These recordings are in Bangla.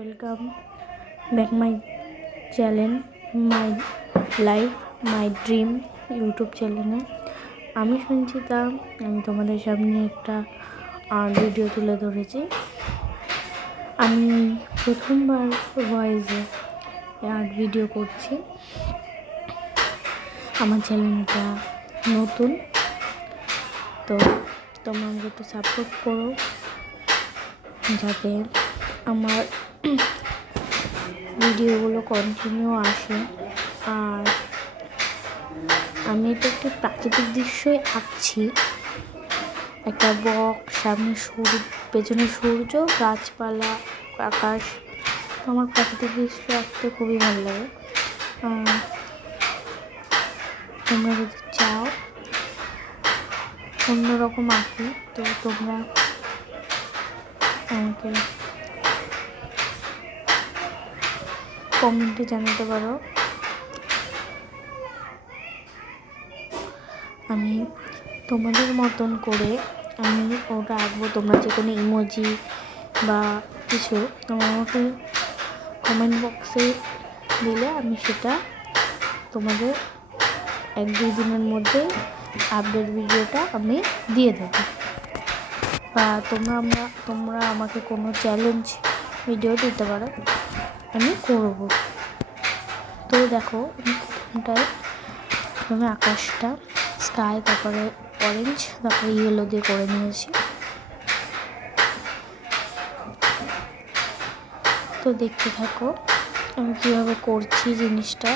Welcome back my channel my life my dream YouTube চ্যানেলে। আমি সঞ্চিতা। আমি তোমাদের সামনে একটা ভিডিও তুলে ধরেছি। আমি প্রথমবার ভয়েসে আর্ট ভিডিও করছি। আমার চ্যানেলটা নতুন, তো তোমরা আমাকে একটু সাপোর্ট করো যাতে আমার ভিডিওগুলো কন্টিনিউ আসে। আর আমি এটা একটি প্রাকৃতিক দৃশ্যই আঁকছি, একটা বক, সামনে পেছনে সূর্য, গাছপালা, আকাশ। আমার প্রাকৃতিক দৃশ্য আঁকতে খুবই ভালো লাগে। তোমরা যদি চাও অন্যরকম আঁকি, তো তোমরা আমাকে কমেন্টে জানাতে পারো। আমি তোমাদের মতন করে আমি ওটা আঁকবো। তোমরা যে কোনো ইমোজি বা কিছু তোমরা আমাকে কমেন্ট বক্সে দিলে আমি সেটা তোমাদের 1-2 দিনের মধ্যে আপডেট ভিডিওটা আমি দিয়ে দেবো। বা তোমরা আমাকে কোনো চ্যালেঞ্জ ভিডিও দিতে পারো, আমি করবো। তো দেখো, প্রথমে আকাশটা স্কাই, তারপরে অরেঞ্জ, তারপরে ইয়েলো দিয়ে করে নিয়েছি। তো দেখতে থাকো আমি কীভাবে করছি জিনিসটা।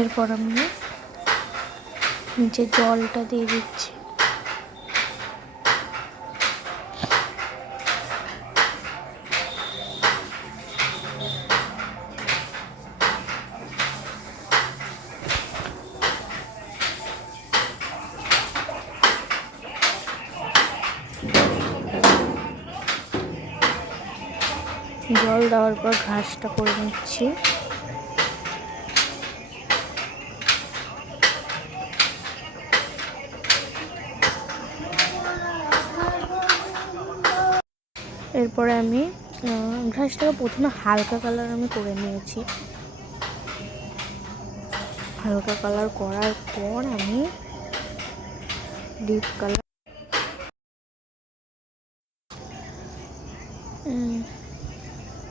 এরপর আমি নিচে জলটা দিয়ে দিচ্ছি। জল দেওয়ার পর ঘাসটা করে নিচ্ছি। এরপরে আমি ঘাসটাকে প্রথমে হালকা কালার আমি করে নিয়েছি। হালকা কালার করার পর আমি ডিপ কালার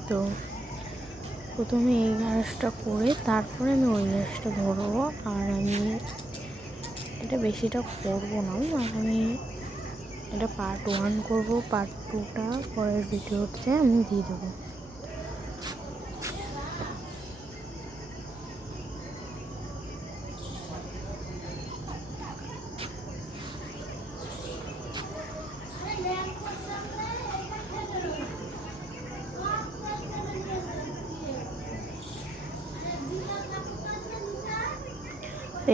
তো প্রথমে এই ঘাসটা করে তারপরে আমি ওই ঘাসটা ধরবো। আর আমি এটা বেশিটা করবো না, আর আমি এটা পার্ট 1 করবো। পার্ট 2টা পরের ভিডিওতে আমি দিয়ে দেবো।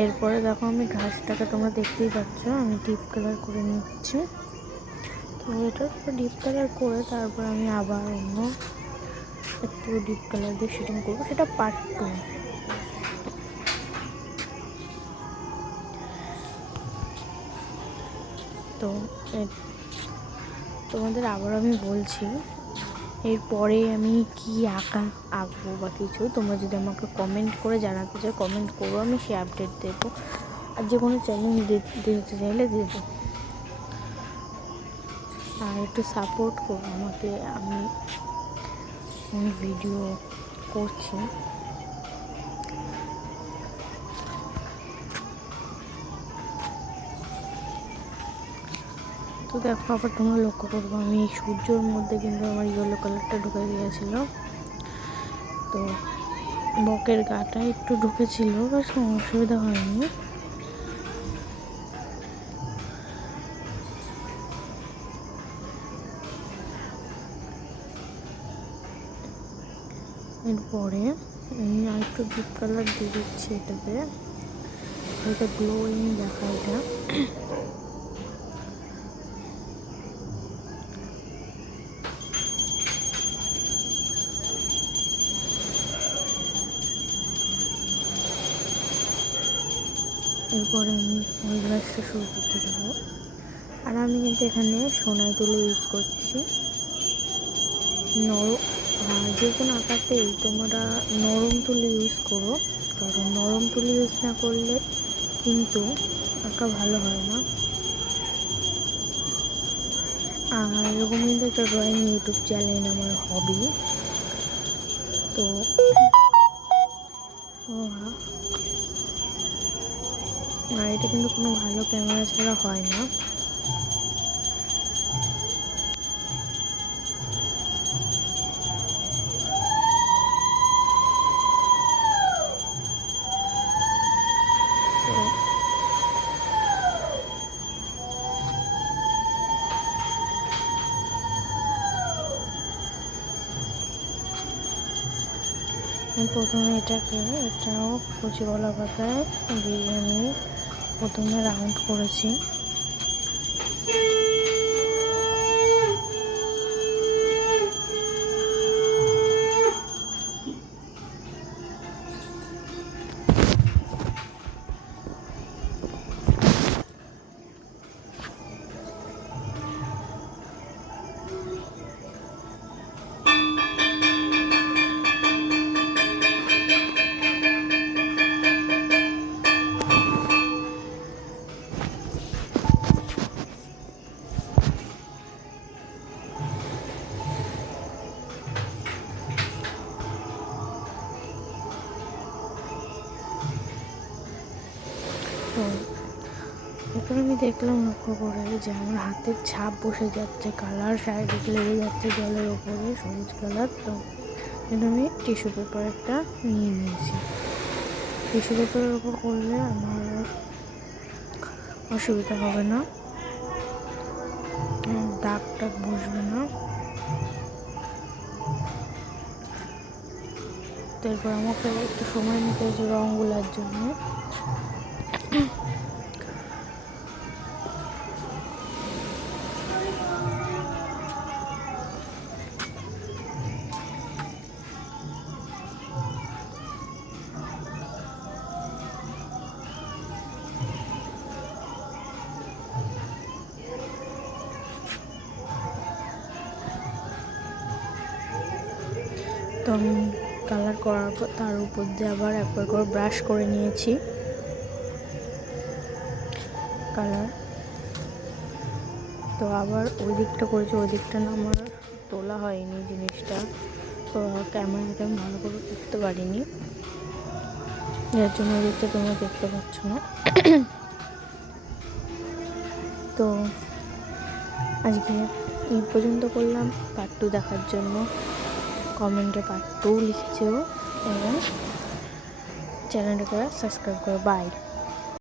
এরপরে দেখো আমি ঘাসটাকে তোমরা দেখতেই পাচ্ছ, আমি ডিপ কালার করে নিচ্ছি। তো এটা ডিপ কালার করে তারপর আমি আবার অন্য একটু ডিপ কালার দিয়ে শুটিং করবো, সেটা পার্ট 2। তো তোমাদের আবার আমি বলছি, এরপরে আমি কি আঁকবো বা কিছু তোমরা যদি আমাকে কমেন্ট করে জানাতে চাও, কমেন্ট করো, আমি সে আপডেট দেবো। আর যে কোনো চ্যালেঞ্জ দিতে চাইলে দেবো। আর একটু সাপোর্ট করো আমাকে, আমি ভিডিও করছি। তো দেখো, আবার তোমরা লক্ষ্য করবো আমি এই সূর্যর মধ্যে কিন্তু আমার ইয়েলো কালারটা ঢুকে গিয়েছিল। তো বকের গাটা একটু ঢুকেছিল, বা অসুবিধা হয়নি। এরপরে আমি আর একটু ডিপ কালার দিয়ে দিচ্ছি এটাতে, এটা গ্লোয়িং দেখা। এটা এরপরে আমি ওই ব্রাশটা শুরু করতে দেবো। আর আমি কিন্তু এখানে সোনাই তুলি ইউজ করছি। যে কোনো আঁকাতেই তোমরা নরম তুলি ইউজ করো, কারণ নরম তুলি ইউজ না করলে কিন্তু আঁকা ভালো হয় না। আর এরকম কিন্তু একটা ড্রয়িং ইউটিউব চ্যানেল আমার হবি। তো আর এটা কিন্তু কোনো ভালো ক্যামেরা ছাড়া হয় না। প্রথমে এটাও কচি কলা পাতায় দিয়ে আমি প্রথমে রাউন্ড করেছি। তো এরপর আমি দেখলাম লক্ষ্য করে যে আমার হাতের ছাপ বসে যাচ্ছে, কালার সাইডে লেগে যাচ্ছে জলের ওপরে, সবুজ কালার। তো এটা আমি টিস্যু পেপার একটা নিয়ে নিয়েছি। টিস্যু পেপারের ওপর করলে আমার অসুবিধা হবে না, দাগ টাগ বসবে না। তারপর আমাকে একটু সময় নিতে হয়েছে রঙগুলোর জন্য। তো আমি কালার করার পর তার উপর দিয়ে আবার একবার করে ব্রাশ করে নিয়েছি কালার। তো আবার ওই দিকটা করেছি, ওই দিকটা না আমার তোলা হয়নি জিনিসটা, তো ক্যামেরাতে আমি ভালো করে দেখতে পারিনি, যার জন্য ওই দিকটা তোমরা দেখতে পাচ্ছ না। তো আজকে এই পর্যন্ত করলাম। পার্ট 2 দেখার জন্য কমেন্টে পার্ট 2 লিখেছো এবং চ্যানেলটাকে সাবস্ক্রাইব করো। বাই।